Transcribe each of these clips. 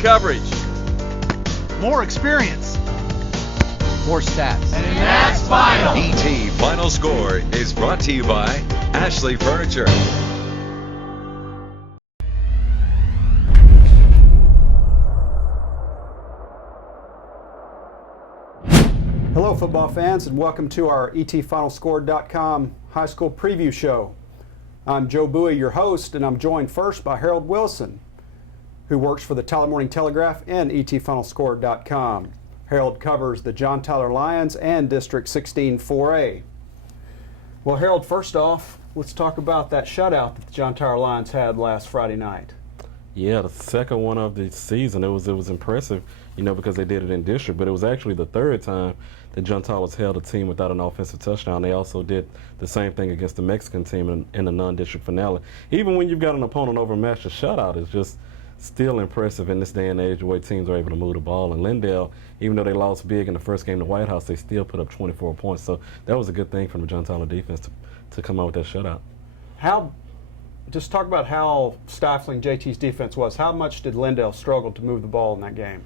coverage. More experience. More stats. And that's final. ET Final Score is brought to you by Ashley Furniture. Hello, football fans, and welcome to our ETFinalScore.com high school preview show. I'm Joe Buie, your host, and I'm joined first by Harold Wilson, who works for the Tyler Morning Telegraph and ETFinalScore.com. Harold covers the John Tyler Lions and District 16 4A. Well, Harold, first off, let's talk about that shutout that the John Tyler Lions had last Friday night. Yeah, the second one of the season. It was impressive, because they did it in district, but it was actually the third time that John Tyler's held a team without an offensive touchdown. They also did the same thing against the Mexican team in the non-district finale. Even when you've got an opponent overmatched, a shutout is just still impressive in this day and age, the way teams are able to move the ball. And Lindale, even though they lost big in the first game to White House, they still put up 24 points. So that was a good thing from the John Tyler defense to come out with that shutout. Just talk about how stifling JT's defense was. How much did Lindale struggle to move the ball in that game?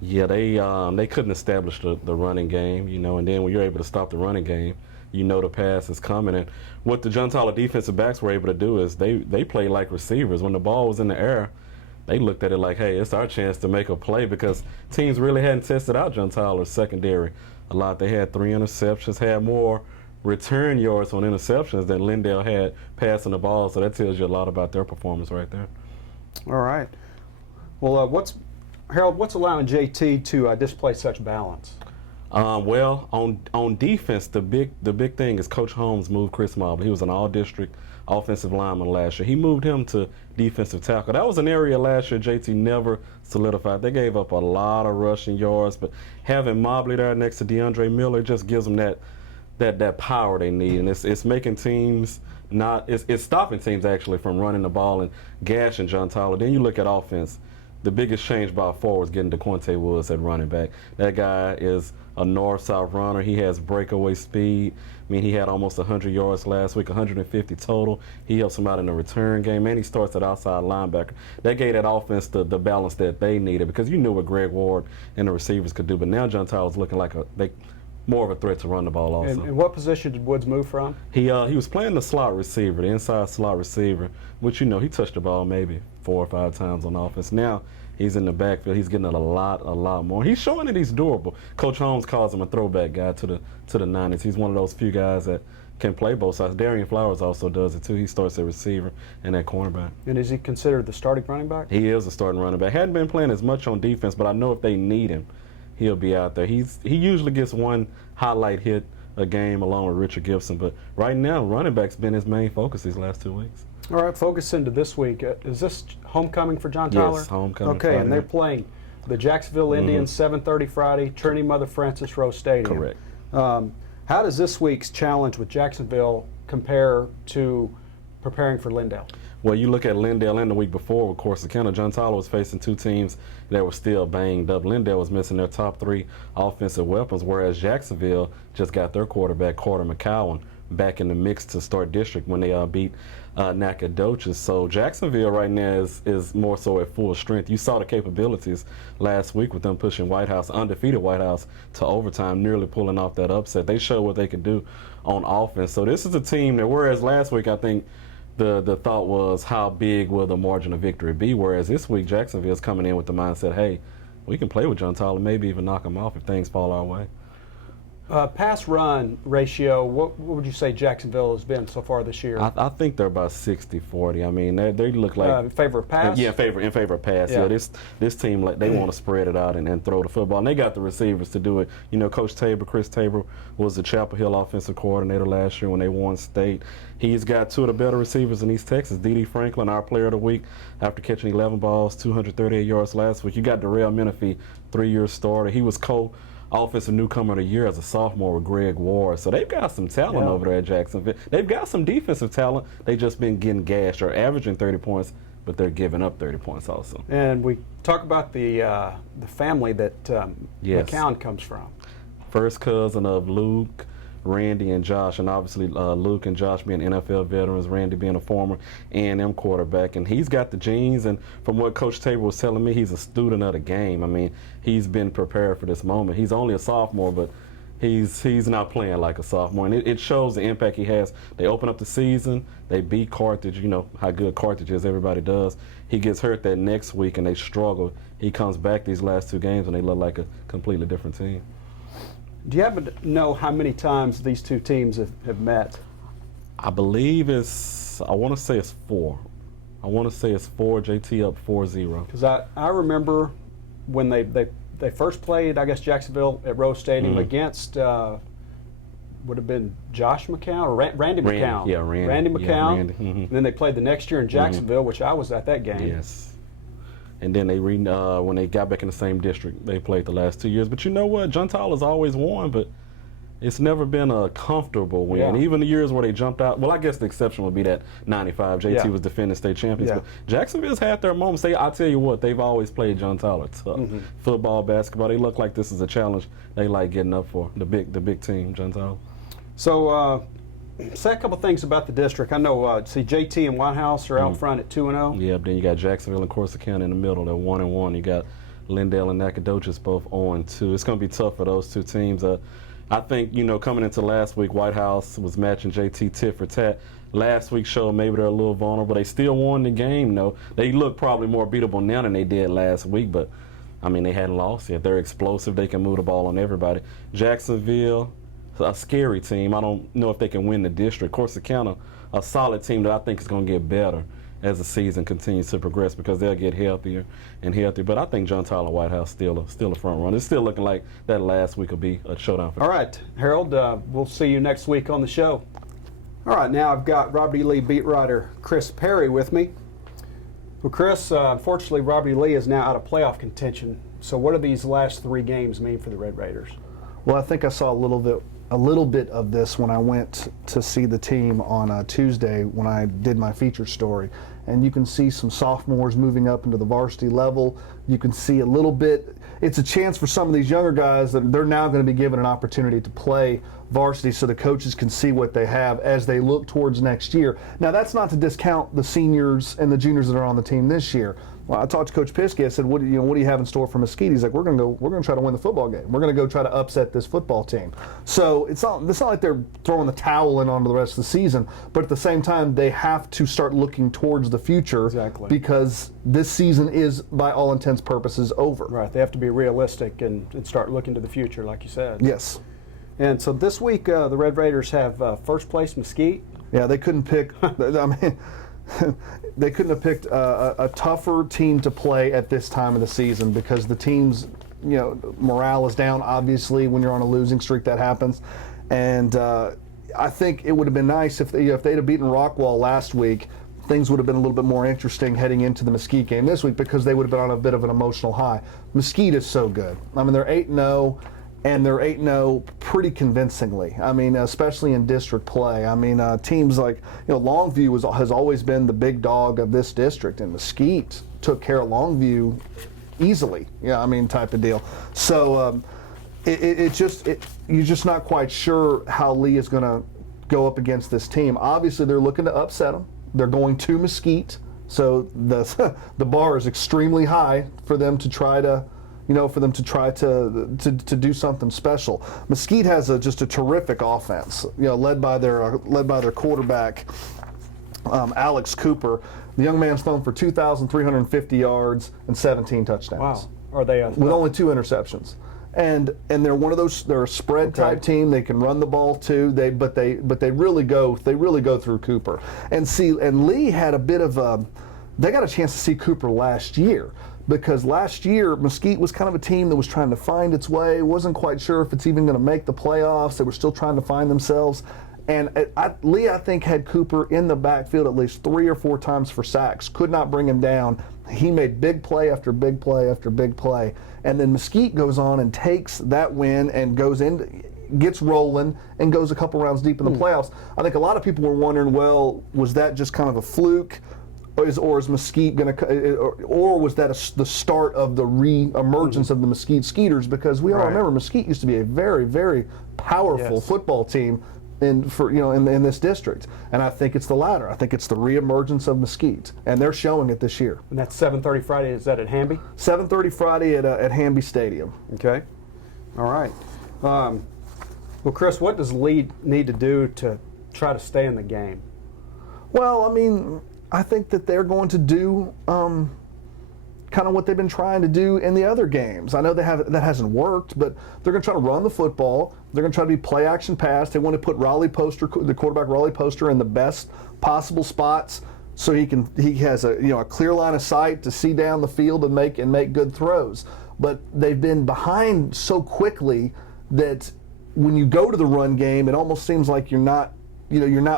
Yeah, they couldn't establish the running game, and then when you're able to stop the running game, the pass is coming. And what the John Tyler defensive backs were able to do is they played like receivers. When the ball was in the air, they looked at it like, hey, it's our chance to make a play, because teams really hadn't tested out John Tyler's secondary a lot. They had 3 interceptions, had more return yards on interceptions than Lindale had passing the ball, so that tells you a lot about their performance right there. All right. Well, Harold, what's allowing JT to display such balance? Well, on defense, the big thing is Coach Holmes moved Chris Mobley. He was an all-district offensive lineman last year. He moved him to defensive tackle. That was an area last year JT never solidified. They gave up a lot of rushing yards, but having Mobley there next to DeAndre Miller just gives them that power they need, and it's making teams it's stopping teams actually from running the ball and gashing John Tyler. Then you look at offense. The biggest change by far was getting DeQuante Woods at running back. That guy is a north-south runner. He has breakaway speed. He had almost 100 yards last week, 150 total. He helps them out in the return game, and he starts at outside linebacker. That gave that offense the balance that they needed, because you knew what Greg Ward and the receivers could do. But now John Tyler's looking like more of a threat to run the ball also. And what position did Woods move from? He was playing the slot receiver, the inside slot receiver, which he touched the ball maybe 4 or 5 times on offense. Now he's in the backfield. He's getting it a lot more. He's showing that he's durable. Coach Holmes calls him a throwback guy to the 90s. He's one of those few guys that can play both sides. Darian Flowers also does it too. He starts at receiver and at cornerback. And is he considered the starting running back? He is a starting running back. Hadn't been playing as much on defense, but I know if they need him, he'll be out there. He usually gets one highlight hit a game along with Richard Gibson, but right now running back's been his main focus these last 2 weeks. All right, focus into this week. Is this homecoming for John Tyler? Yes, homecoming. Okay, Friday. And they're playing the Jacksonville Indians 7:30 Friday, Trinity Mother Frances Rose Stadium. Correct. How does this week's challenge with Jacksonville compare to preparing for Lindale? Well, you look at Lindale and the week before, of course, John Tyler was facing 2 teams that were still banged up. Lindale was missing their top 3 offensive weapons, whereas Jacksonville just got their quarterback, Carter McCowan, back in the mix to start district when they beat Nacogdoches. So Jacksonville right now is more so at full strength. You saw the capabilities last week with them pushing undefeated White House to overtime, nearly pulling off that upset. They showed what they could do on offense. So this is a team that, whereas last week I think the thought was how big will the margin of victory be, whereas this week Jacksonville's coming in with the mindset, hey, we can play with John Tyler, maybe even knock him off if things fall our way. Pass-run ratio, what would you say Jacksonville has been so far this year? I think they're about 60-40. They look like in favor of pass? Yeah, in favor of pass. Yeah, this team, they want to spread it out and throw the football. And they got the receivers to do it. Coach Chris Tabor, was the Chapel Hill offensive coordinator last year when they won state. He's got 2 of the better receivers in East Texas. D.D. Franklin, our player of the week, after catching 11 balls, 238 yards last week. You got Darrell Menifee, 3-year starter. He was offensive newcomer of the year as a sophomore with Greg Ward. So they've got some talent over there at Jacksonville. They've got some defensive talent. They just been getting gashed or averaging 30 points, but they're giving up 30 points also. And we talk about the family that yes. McCown comes from. First cousin of Luke, Randy and Josh, and obviously Luke and Josh being NFL veterans, Randy being a former A&M quarterback, and he's got the genes. And from what Coach Tabor was telling me, he's a student of the game. I mean, he's been prepared for this moment. He's only a sophomore, but he's not playing like a sophomore, and it shows the impact he has. They open up the season, they beat Carthage. You know how good Carthage is, everybody does. He gets hurt that next week, and they struggle. He comes back these last 2 games, and they look like a completely different team. Do you happen to know how many times these two teams have met? I believe I want to say it's 4. I want to say it's 4, JT up 4-0. Because I remember when they first played, I guess, Jacksonville at Rose Stadium against, would have been Josh McCown or Randy McCown. Yeah, Randy. Randy McCown. Yeah, Randy. And then they played the next year in Jacksonville, which I was at that game. Yes. And then when they got back in the same district, they played the last 2 years. But you know what? John Tyler's always won, but it's never been a comfortable win. Yeah. Even the years where they jumped out, well, I guess the exception would be that 95. JT was defending state champions. Yeah. But Jacksonville's had their moments. I tell you what, they've always played John Tyler tough. Football, basketball, they look like this is a challenge they like getting up for, the big team, John Tyler. So, say a couple things about the district. I know, JT and Whitehouse are out front at 2-0. Yeah, then you got Jacksonville and Corsicana in the middle. They're 1-1. You got Lindale and Nacogdoches both 0-2. It's going to be tough for those two teams. I think, coming into last week, Whitehouse was matching JT tit for tat. Last week showed maybe they're a little vulnerable. They still won the game, though. They look probably more beatable now than they did last week, but, I mean, they hadn't lost yet. They're explosive. They can move the ball on everybody. Jacksonville, a scary team. I don't know if they can win the district. Corsicana, a solid team that I think is going to get better as the season continues to progress because they'll get healthier and healthier. But I think John Tyler Whitehouse still a front runner. It's still looking like that last week will be a showdown for them. All right, Harold, we'll see you next week on the show. All right, now I've got Robert E. Lee beat writer Chris Perry with me. Well, Chris, unfortunately, Robert E. Lee is now out of playoff contention. So what do these last 3 games mean for the Red Raiders? Well, I think I saw a little bit of this when I went to see the team on Tuesday when I did my feature story. And you can see some sophomores moving up into the varsity level. You can see a little bit. It's a chance for some of these younger guys that they're now going to be given an opportunity to play varsity so the coaches can see what they have as they look towards next year. Now, that's not to discount the seniors and the juniors that are on the team this year. Well, I talked to Coach Piskey. I said, "What do you have in store for Mesquite?" He's like, "We're going to try to win the football game. We're going to go try to upset this football team." So it's not like they're throwing the towel in onto the rest of the season, but at the same time, they have to start looking towards the future. Exactly. Because this season is, by all intents and purposes, over. Right. They have to be realistic and start looking to the future, like you said. Yes. And so this week, the Red Raiders have first place Mesquite. Yeah, they couldn't pick. I mean. They couldn't have picked a tougher team to play at this time of the season because the team's, morale is down. Obviously, when you're on a losing streak, that happens. And I think it would have been nice if they'd have beaten Rockwall last week. Things would have been a little bit more interesting heading into the Mesquite game this week because they would have been on a bit of an emotional high. Mesquite is so good. I mean, they're 8-0. And they're 8-0 pretty convincingly. I mean, especially in district play. I mean, teams like, Longview has always been the big dog of this district, and Mesquite took care of Longview easily. Type of deal. So you're just not quite sure how Lee is going to go up against this team. Obviously, they're looking to upset them. They're going to Mesquite, so the bar is extremely high for them to try to. To do something special. Mesquite has just a terrific offense, led by their quarterback, Alex Cooper. The young man's thrown for 2,350 yards and 17 touchdowns. Wow. Are they with only 2 interceptions? And they're one of those. They're a spread type team. They can run the ball too. But they really go through Cooper. And Lee had a bit of a. They got a chance to see Cooper last year. Because last year, Mesquite was kind of a team that was trying to find its way, wasn't quite sure if it's even going to make the playoffs. They were still trying to find themselves. And Lee, I think, had Cooper in the backfield at least 3 or 4 times for sacks, could not bring him down. He made big play after big play after big play. And then Mesquite goes on and takes that win and gets rolling and goes a couple rounds deep in the playoffs. I think a lot of people were wondering, well, was that just kind of a fluke? or is Mesquite going to, or was that the start of the re-emergence of the Mesquite Skeeters? Because we all remember Mesquite used to be a very, very powerful football team in this district, and I think it's the latter. I think it's the re-emergence of Mesquite, and they're showing it this year. And that's 7:30 Friday. Is that at Hamby? 7:30 Friday at Hamby Stadium. Okay. All right. Well, Chris, what does Lee need to do to try to stay in the game? Well, I mean, I think that they're going to do kind of what they've been trying to do in the other games. I know that hasn't worked, but they're going to try to run the football. They're going to try to be play action pass. They want to put the quarterback Raleigh Poster in the best possible spots so he has a clear line of sight to see down the field and make good throws. But they've been behind so quickly that when you go to the run game, it almost seems like you're not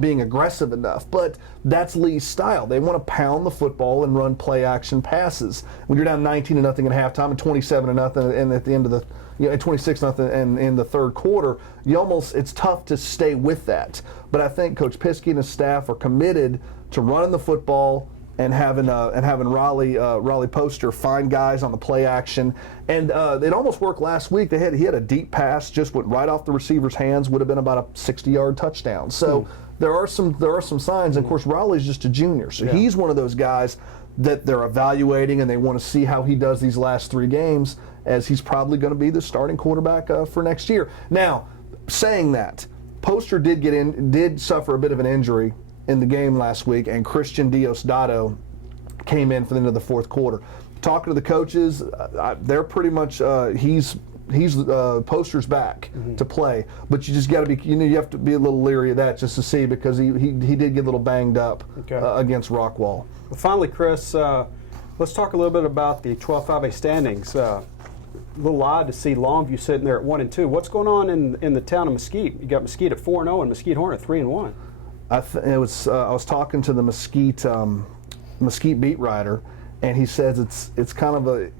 being aggressive enough. But that's Lee's style. They want to pound the football and run play action passes. When you're down 19-0 at halftime and 27-0 and at the end of the 26-0 and in the third quarter, it's tough to stay with that. But I think Coach Piskey and his staff are committed to running the football and having Raleigh Poster find guys on the play action. And it almost worked last week. He had a deep pass, just went right off the receiver's hands, would have been about a 60-yard touchdown. So there are some signs. And of course, Raleigh's just a junior, so he's one of those guys that they're evaluating, and they want to see how he does these last 3 games, as he's probably going to be the starting quarterback for next year. Now, saying that, Poster did suffer a bit of an injury in the game last week, and Christian Diosdado came in for the end of the fourth quarter. Talking to the coaches, they're pretty much he's Poster's back to play, but you just got to be you have to be a little leery of that just to see, because he did get a little banged up against Rockwall. Well, finally, Chris, let's talk a little bit about the 12-5A standings. A little odd to see Longview sitting there at 1-2. What's going on in the town of Mesquite? You got Mesquite at 4-0 and Mesquite Horn at 3-1. I was talking to the Mesquite beat writer, and he says it's kind of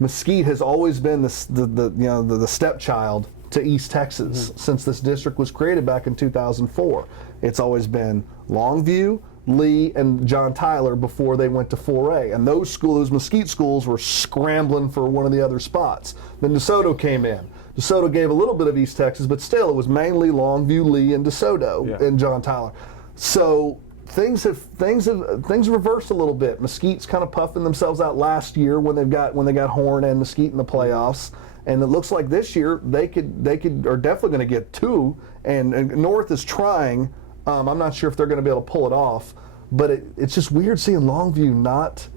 Mesquite has always been the stepchild to East Texas since this district was created back in 2004. It's always been Longview, Lee, and John Tyler before they went to 4A, and those Mesquite schools were scrambling for one of the other spots. Then DeSoto came in. DeSoto gave a little bit of East Texas, but still it was mainly Longview, Lee, and DeSoto and John Tyler. So things have reversed a little bit. Mesquite's kind of puffing themselves out last year when they got Horn and Mesquite in the playoffs, and it looks like this year they are definitely going to get 2. And North is trying. I'm not sure if they're going to be able to pull it off, but it's just weird seeing Longview not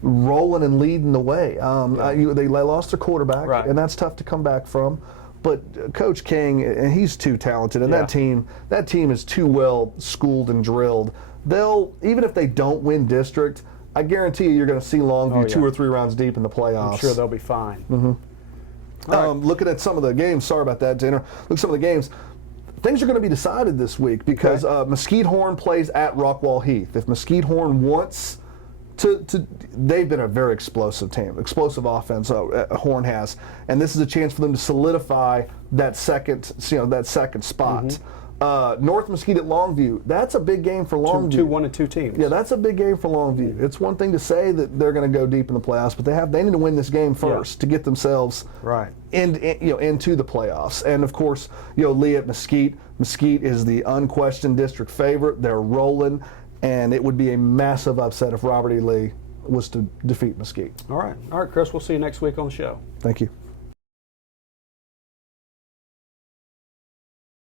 rolling and leading the way. They lost their quarterback, and that's tough to come back from. But Coach King, and he's too talented, and that team is too well schooled and drilled. Even if they don't win district, I guarantee you're going to see Longview 2 or 3 rounds deep in the playoffs. I'm sure they'll be fine. Looking at some of the games, sorry about that, Tanner. Look at some of the games. Things are going to be decided this week because Mesquite Horn plays at Rockwall Heath. If Mesquite Horn wants they've been a very explosive team, explosive offense. Horn has, and this is a chance for them to solidify that second spot. North Mesquite at Longview. That's a big game for Longview. 2 1-2 teams. Yeah, that's a big game for Longview. It's one thing to say that they're going to go deep in the playoffs, but they need to win this game first to get themselves into the playoffs. And of course, Lee at Mesquite. Mesquite is the unquestioned district favorite. They're rolling, and it would be a massive upset if Robert E. Lee was to defeat Mesquite. All right, Chris. We'll see you next week on the show. Thank you.